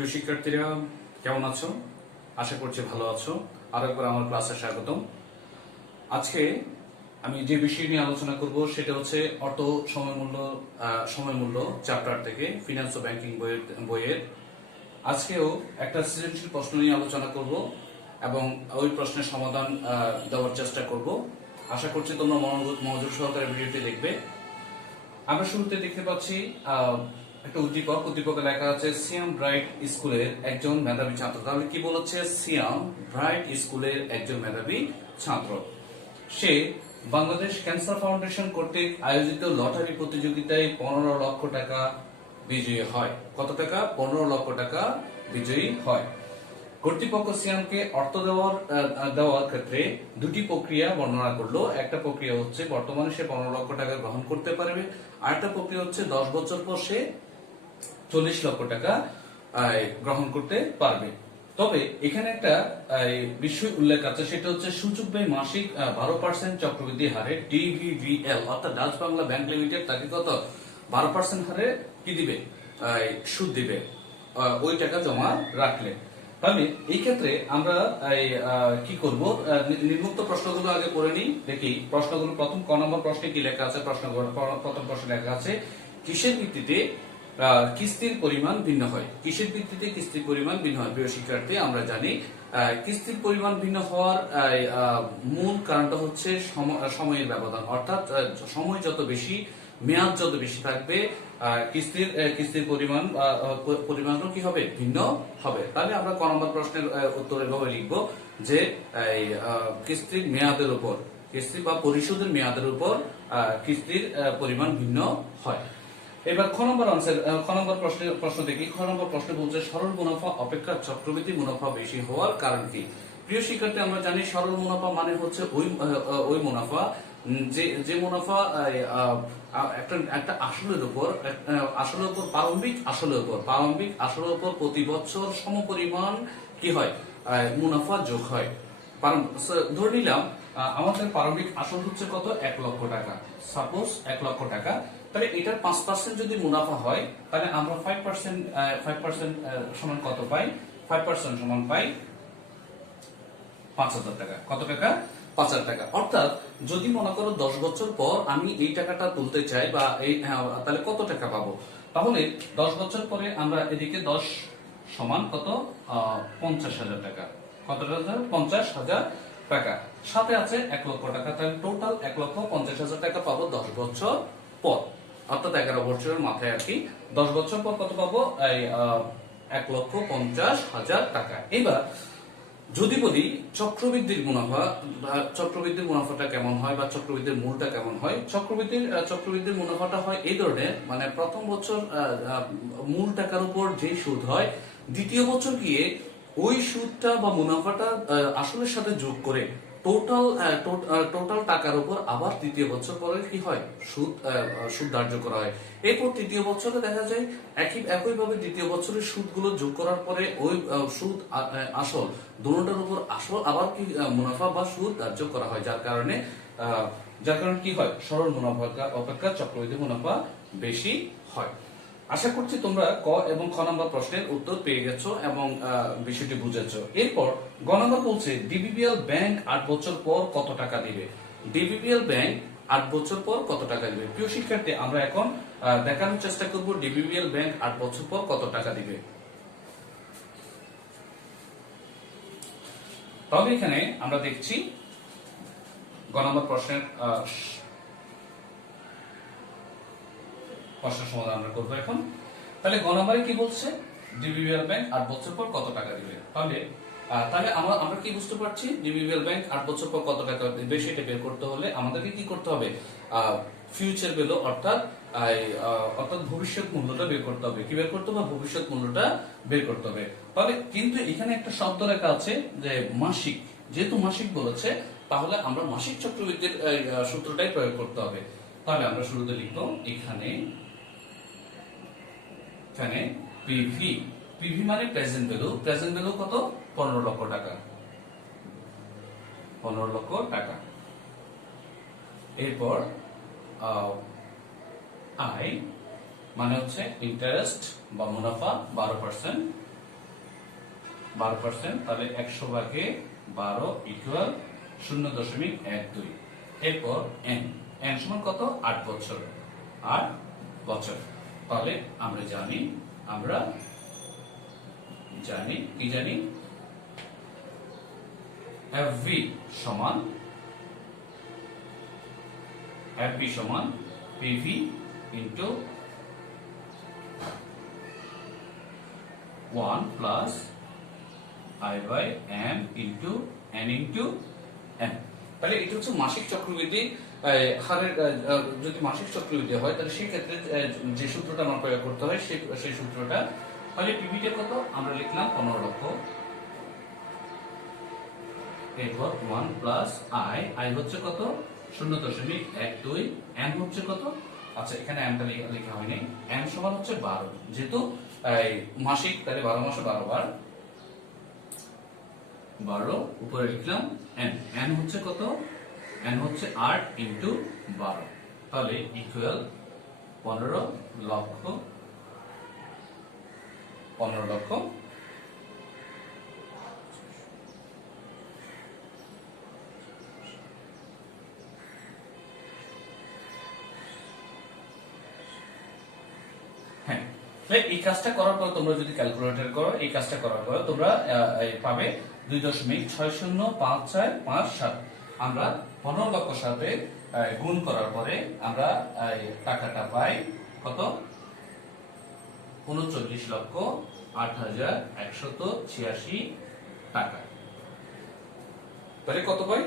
প্রিয় শিক্ষার্থীরা কেমন আছো? আশা করছি ভালো আছো। আরো একবার আমার ক্লাসে স্বাগতম। আজকে আমি যে বিষয় নিয়ে আলোচনা করব সেটা হচ্ছে অর্থ সময় মূল্য চ্যাপ্টার থেকে ফিনান্স ও ব্যাংকিং বইয়ের আজকেও একটা সৃজনশীল প্রশ্ন নিয়ে আলোচনা করব এবং ওই প্রশ্নের সমাধান দেওয়ার চেষ্টা করব। আশা করছি তোমরা মনোযোগ সহকারে ভিডিওটি দেখবে। আমরা শুরুতে দেখতে পাচ্ছি একটা উদ্দীপকে লেখা আছে সিয়াম ব্রাইট স্কুলের একজন মেধাবী ছাত্র। তাহলে কি বলেছে? সিয়াম ব্রাইট স্কুলের একজন মেধাবী ছাত্র। সে বাংলাদেশ ক্যান্সার ফাউন্ডেশন কর্তৃক আয়োজিত লটারি প্রতিযোগিতায় 15 লক্ষ টাকা বিজয়ী হয়। কত টাকা? 15 লক্ষ টাকা বিজয়ী হয়। কর্তৃপক্ষ সিয়ামকে অর্থ দেওয়ার ক্ষেত্রে দুটি প্রক্রিয়া বর্ণনা করলো। একটা প্রক্রিয়া হচ্ছে বর্তমানে সে 15 লক্ষ টাকা গ্রহণ করতে পারবে, আর একটা প্রক্রিয়া হচ্ছে 10 বছর পর সে 40 লক্ষ টাকা গ্রহণ করতে পারবে। তবে এখানে একটা বিষয় উল্লেখ আছে, সেটা হচ্ছে সূচক ব্যয় মাসিক 12% চক্রবৃদ্ধি হারে ডিভিভিএল অর্থাৎ ডাচ বাংলা ব্যাংক লিমিটেড তাকে কত 12% হারে কি দিবে? সুদ দিবে ওই টাকা জমা রাখলে। তাহলে এই ক্ষেত্রে আমরা কি করব? নিম্নোক্ত প্রশ্নগুলো আগে পড়ে নিই, দেখি প্রশ্নগুলো। প্রথম ক নম্বর প্রশ্নে কি লেখা আছে? প্রথম প্রশ্নে লেখা আছে কিসের ভিত্তিতে কিস্তির পরিমাণ ভিন্ন হয়? কিসের ভিত্তিতে কিস্তির পরিমাণ ভিন্ন হয়? প্রিয় শিক্ষার্থী, আমরা জানি কিস্তির পরিমাণ ভিন্ন হওয়ার মূল কারণটা হচ্ছে সময়ের ব্যবধান, অর্থাৎ সময় যত বেশি, মেয়াদ যত বেশি থাকবে কিস্তির পরিমাণও কি হবে? ভিন্ন হবে। তাহলে আমরা ক নম্বর প্রশ্নের উত্তর এভাবে লিখবো যে কিস্তির মেয়াদের উপর, কিস্তি বা পরিশোধের মেয়াদের উপর কিস্তির পরিমাণ ভিন্ন হয়। এবার খ নম্বর প্রশ্ন দেখি। খ নম্বর প্রশ্ন বলছে সরল মুনাফা অপেক্ষা চক্রবৃদ্ধি মুনাফা বেশি হওয়ার কারণ কি? প্রিয় শিক্ষার্থী, আমরা জানি সরল মুনাফা মানে হচ্ছে ওই মুনাফা যে মুনাফা একটা আসলের উপর প্রারম্ভিক আসলের উপর প্রতি বছর সমপরিমাণ কি হয়? মুনাফা যোগ হয়। ধরে নিলাম আমাদের প্রারম্ভিক আসল হচ্ছে কত? 1 লক্ষ টাকা। সাপোজ 1 লক্ষ টাকা। তাহলে এটার 5% যদি মুনাফা হয়, তাহলে আমরা 5% সমান কত পাই? 5% সমান পাই 5,000 টাকা। কত টাকা? 5,000 টাকা। অর্থাৎ যদি মনে করো 10 বছর পর আমি এই টাকাটা তুলতে চাই বা তাহলে কত টাকা পাবো? তাহলে 10 বছর পরে আমরা এদিকে 10 সমান কত? 50,000 টাকা। কত টাকা? 50,000 টাকা। সাথে আছে 1 লক্ষ টাকা। তাহলে টোটাল 1,50,000 টাকা পাবো 10 বছর পর, অর্থাৎ 11 বছরের মাথায় আর কি। 10 বছর পর কত পাবো? 1,50,000 টাকা। এবার যদি বলি চক্রবৃদ্ধির মুনাফাটা কেমন হয় বা চক্রবৃদ্ধির মূলটা কেমন হয়? চক্রবৃদ্ধির মুনাফাটা হয় এই ধরনের, মানে প্রথম বছর মূল টাকার উপর যে সুদ হয়, দ্বিতীয় বছর গিয়ে ওই সুদটা বা মুনাফাটা আসলের সাথে যোগ করে টোটাল টাকার উপর আবার তৃতীয় বছর পরে কি হয়? সুদ ধার্য করা হয়। এরপর তৃতীয় বছরে দেখা যায় একইভাবে দ্বিতীয় বছরের সুদগুলো যোগ করার পরে ওই সুদ আসল দুটোটার উপর আসল আবার কি মুনাফা বা সুদ ধার্য করা হয়, যার কারণে কি হয়? সরল মুনাফা অপেক্ষা চক্রবৃদ্ধি মুনাফা বেশি হয়। আশা করছি তোমরা ক এবং খ নম্বর প্রশ্নের উত্তর পেয়ে গেছো এবং বিষয়টি বুঝেছো। এরপর গ নম্বর বলছে ডিবিবিএল ব্যাংক 8 বছর পর কত টাকা দিবে? ডিবিবিএল ব্যাংক 8 বছর পর কত টাকা দিবে? প্রিয় শিক্ষার্থী, আমরা এখন দেখানোর চেষ্টা করব ডিবিবিএল ব্যাংক 8 বছর পর কত টাকা দিবে। তাহলে এখানে আমরা দেখছি গ নম্বর প্রশ্নের সমাধান আমরা করবো এখন। তাহলে গ নম্বরে কি বলছে? ডিবিবিএল ব্যাংক 8 বছর পর কত টাকা দিবে। তাহলে আমরা কি বুঝতে পারছি? ডিবিবিএল ব্যাংক 8 বছর পর কত টাকা দিবে সেটা বের করতে হলে আমাদেরকে কি করতে হবে? ফিউচার ভ্যালু অর্থাৎ ভবিষ্যৎ মূল্যটা বের করতে হবে। কি বের করতে হবে? ভবিষ্যৎ মূল্যটা বের করতে হবে। তাহলে কিন্তু এখানে একটা শব্দ লেখা আছে যে মাসিক, যেহেতু মাসিক বলেছে তাহলে আমরা মাসিক চক্রবৃদ্ধির সূত্রটাই প্রয়োগ করতে হবে। তাহলে আমরা শুরুতে লিখবো এখানে পিভি মানে প্রেজেন্ট ভ্যালু কত? 15 লক্ষ টাকা। 15 লক্ষ টাকা। এরপর আই মানে হচ্ছে ইন্টারেস্ট বা মুনাফা 12%। 12%, তাহলে 100 ভাগে 12 ইকুয়াল 0.12। এরপর n, n সমান কত? 8 বছর, 8 বছর। তাহলে আমরা জানি কি জানি, FV সমান PV into 1 plus I by m into n into n। তাহলে এটা হচ্ছে মাসিক চক্রবৃদ্ধি হারের। যদি মাসিক চক্রবৃদ্ধি হয় তাহলে সেই ক্ষেত্রে যে সূত্রটা আমরা প্রয়োগ করতে হয় সেই সূত্রটা, তাহলে পিভিটা কত? আমরা লিখলাম 15 লক্ষ। এরপর 1 প্লাস I হচ্ছে কত? 0.12। n হচ্ছে কত? আচ্ছা, এখানে nটা লেখা হয়নি। n সমান হচ্ছে 12, যেহেতু মাসিক, তাহলে 12 মাসে 12 বার, 12 উপরে লিখলাম n হচ্ছে কত? n হচ্ছে 8 ইন্টু 12, তাহলে ইকুয়াল 15 লক্ষ। হ্যাঁ, এই কাজটা করার পর তোমরা যদি ক্যালকুলেটর করো, এই কাজটা করার পর তোমরা পাবে 2.69547। আমরা 15 লক্ষ সাথে গুণ করার পরে আমরা টাকাটা পাই কত? 39,08,186 টাকা। তাহলে কত পাই?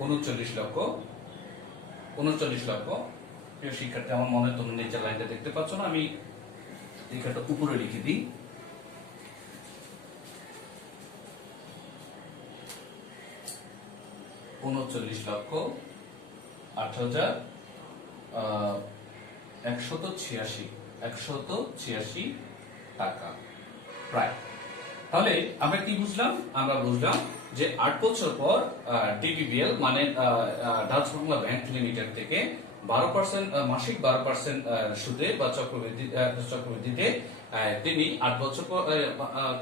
39 লক্ষ। প্রিয় শিক্ষার্থী, আমার মনে হয় তোমরা নিচের লাইনটা দেখতে পাচ্ছ না, আমি এখানটা উপরে লিখে দিই। 39,08,186 টাকা প্রায়। তাহলে আমরা কি বুঝলাম? আমরা বুঝলাম যে 8 বছর পর ডিবিবিএল মানে ডাচ বাংলা ব্যাংক লিমিটেড থেকে 12% মাসিক 12% সুদে বা চক্রবৃদ্ধিতে তিনি 8 বছর পর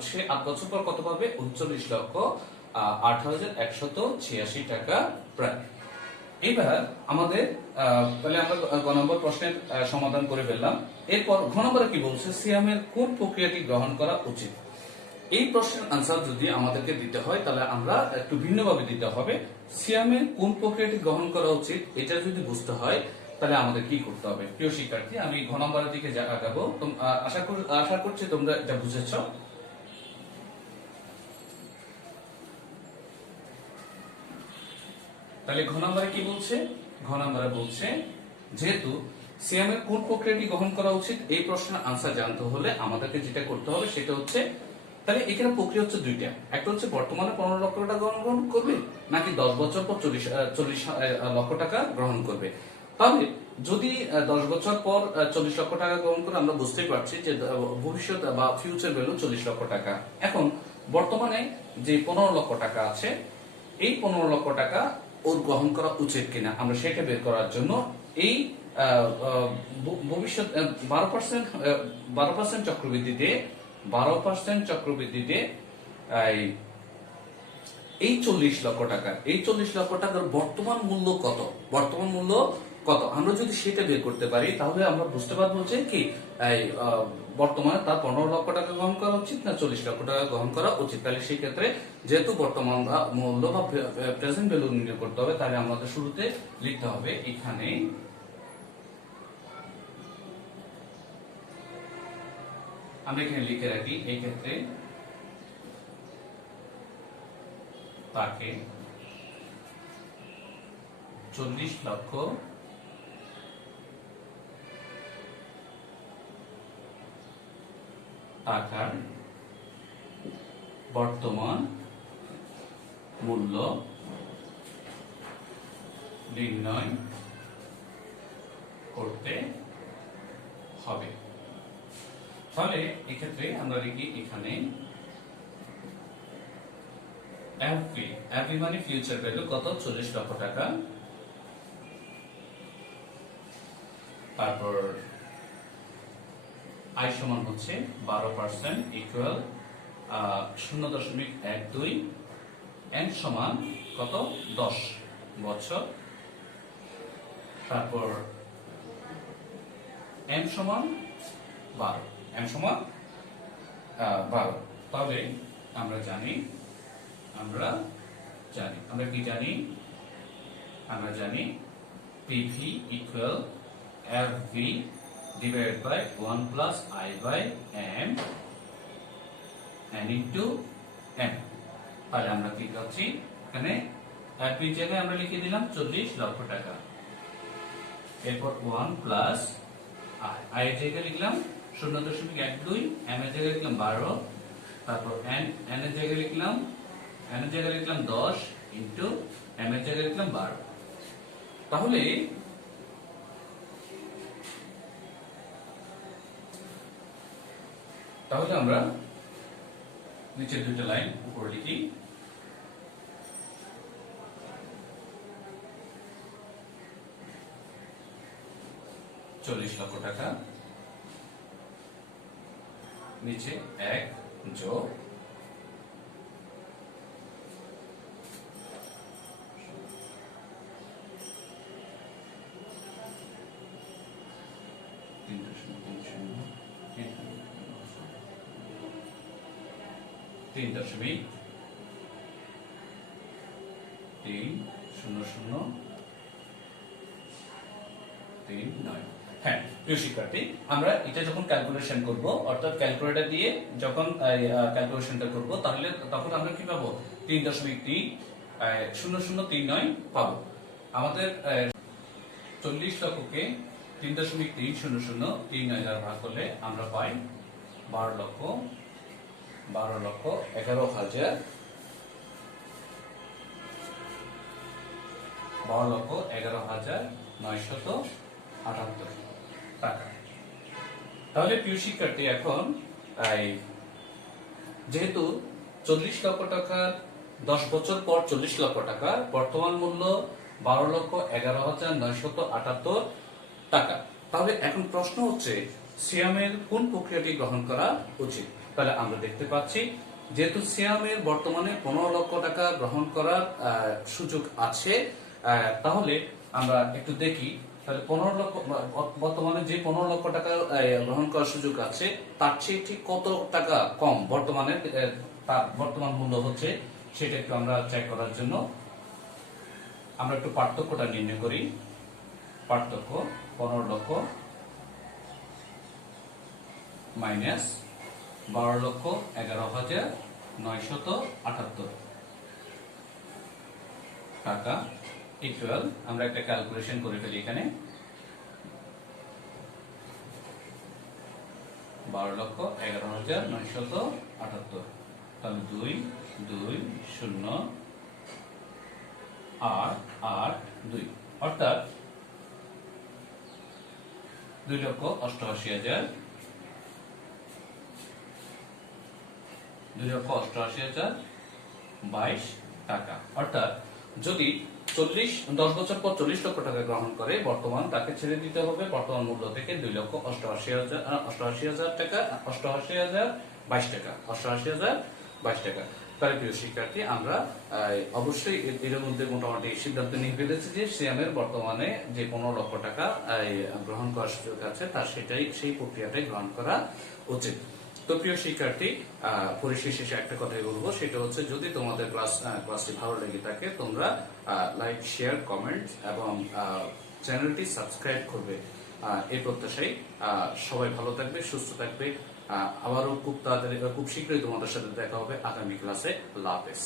সে 8 বছর পর কত পাবে? 39,08,186 টাকা প্রায়। এবার আমাদের তাহলে আমরা গ নম্বর প্রশ্নের সমাধান করে ফেললাম। এরপর ঘ নম্বরে কি বলছে? সিয়ামের কোন প্রক্রিয়াটি গ্রহণ করা উচিত? এই প্রশ্নের আনসার যদি আমাদেরকে দিতে হয় তাহলে আমরা একটু ভিন্নভাবে দিতে হবে। সিয়ামের কোন প্রক্রিয়াটি গ্রহণ করা উচিত এটা যদি বুঝতে হয় তাহলে আমাদের কি করতে হবে? প্রিয় শিক্ষার্থী, আমি ঘ নম্বরের দিকে আগাবো। আশা করছি তোমরা এটা বুঝেছ। তাহলে ঘ নম্বরে কি বলছে? ঘ নম্বরে বলছে যেহেতু সিয়ামের কোন প্রক্রিয়াটি গ্রহণ করা উচিত, এই প্রশ্নের আনসার জানতে হলে আমাদেরকে যেটা করতে হবে সেটা হচ্ছে, তাহলে এখানে প্রক্রিয়া হচ্ছে দুইটা। একটা হচ্ছে বর্তমানে 15 লক্ষ টাকা গ্রহণ করবে, নাকি 10 বছর পর 40 লক্ষ টাকা গ্রহণ করবে। তাহলে যদি 10 বছর পর 40 লক্ষ টাকা গ্রহণ করে, আমরা বুঝতেই পারছি যে ভবিষ্যৎ বা ফিউচার ভ্যালু 40 লক্ষ টাকা। এখন বর্তমানে যে 15 লক্ষ টাকা আছে, এই 15 লক্ষ টাকা ওর গ্রহণ করা উচিত কিনা আমরা সেটা বের করার জন্য এই ভবিষ্যৎ 12% চক্রবৃদ্ধিতে 12% চক্রবৃদ্ধিতে এই 40 লক্ষ টাকা, এই 40 লক্ষ টাকার বর্তমান মূল্য কত? বর্তমান মূল্য কত আমরা যদি সেটা বের করতে পারি তাহলে আমরা বুঝতে পারবো যে কি বর্তমানে তার 15 লক্ষ টাকা গ্রহণ করা উচিত না 40 লক্ষ টাকা গ্রহণ করা উচিত। তাহলে সেই ক্ষেত্রে যেহেতু বর্তমান মূল্য বা প্রেজেন্ট ভ্যালু নির্ণয় করতে হবে, তাহলে আমাদের শুরুতে লিখতে হবে এখানে আমরা এখানে লিখে রাখি, এই ক্ষেত্রে তাকে 40 লক্ষ টাকার বর্তমান মূল্য নির্ণয় করতে হবে। তাহলে এক্ষেত্রে আমরা লিখি এখানে এফপি মানে ফিউচার ভ্যালু কত? 40 লক্ষ টাকা। তারপর আই সমান হচ্ছে 12% ইকুয়াল 0.12, এন সমান কত 10 বছর, তারপর এম সমান 12, এম সমান 12। তবে আমরা কি জানি, আমরা জানি PV equal FV divided by 1 plus I by m n into m। তাহলে আমরা কি করছি, এখানে এফভি জায়গায় আমরা লিখে দিলাম 40 লক্ষ টাকা, এরপর 1 প্লাস I এর জায়গায় লিখলাম 0.12, m এর জায়গায় লিখলাম 12, তারপর n এর জায়গায় লিখলাম 10 ইনটু m এর জায়গায় লিখলাম 12। তাহলে আমরা নিচের দুটো লাইন উপরে লিখি, লক্ষ টাকা, নিচে 1 যোগ 3.30039। হ্যাঁ প্রিয় শিক্ষার্থী, আমরা এটা যখন ক্যালকুলেশন করব, অর্থাৎ ক্যালকুলেটর দিয়ে যখন ক্যালকুলেশনটা করব, তাহলে তখন আমরা কি পাবো 3.0039 পাবো। আমাদের 40 লক্ষকে 3.30039 দ্বারা ভাগ করলে আমরা পাই 12,11,978 টাকা। তাহলে প্রিয় শিক্ষার্থী, এখন যেহেতু 40 লক্ষ টাকা 10 বছর পর 40 লক্ষ টাকা, বর্তমান মূল্য 12,11,978 টাকা। তাহলে এখন প্রশ্ন হচ্ছে সিয়ামের কোন প্রক্রিয়াটি গ্রহণ করা উচিত। তাহলে আমরা দেখতে পাচ্ছি, যেহেতু সিয়ামের বর্তমানে 15 লক্ষ টাকা গ্রহণ করার সুযোগ আছে, তাহলে আমরা একটু দেখি, তাহলে 15 লক্ষ বর্তমানে যে 15 লক্ষ টাকা গ্রহণ করার সুযোগ আছে, তার চেয়ে ঠিক কত টাকা কম বর্তমানে তার বর্তমান মূল্য হচ্ছে, সেটা একটু আমরা চেক করার জন্য আমরা একটু পার্থক্যটা নির্ণয় করি। পার্থক্য 15 লক্ষ মাইনাস 12,11,978 টাকা ইকুয়াল, আমরা একটা ক্যালকুলেশন করে ফেলি এখানে, 12,11,978, তাহলে 2 2 0 8 8 2, অর্থাৎ 2,88,000 2,88,022 টাকা। অর্থাৎ যদি 10 বছর পর 40 লক্ষ টাকা গ্রহণ করে, বর্তমান তাকে ছেড়ে দিতে হবে বর্তমান মূল্য থেকে 2,88,000 টাকা, 88,022 টাকা, 88,022 টাকা। তাহলে প্রিয় শিক্ষার্থী, আমরা অবশ্যই এর মধ্যে মোটামুটি সিদ্ধান্ত নিয়ে ফেলেছি যে সিয়ামের বর্তমানে যে 15 লক্ষ টাকা গ্রহণ করার সুযোগ আছে, তার সেই প্রক্রিয়াটাই গ্রহণ করা উচিত। তো প্রিয় শিক্ষার্থী, পরিশেষে একটা কথাই বলবো, সেটা হচ্ছে যদি তোমাদের ক্লাসটি ভালো লেগে থাকে, তোমরা লাইক, শেয়ার, কমেন্ট এবং চ্যানেলটি সাবস্ক্রাইব করবে। এই প্রত্যাশায় সবাই ভালো থাকবে, সুস্থ থাকবে। আবারও খুব শীঘ্রই তোমাদের সাথে দেখা হবে আগামী ক্লাসে। আল্লাহ হাফেজ।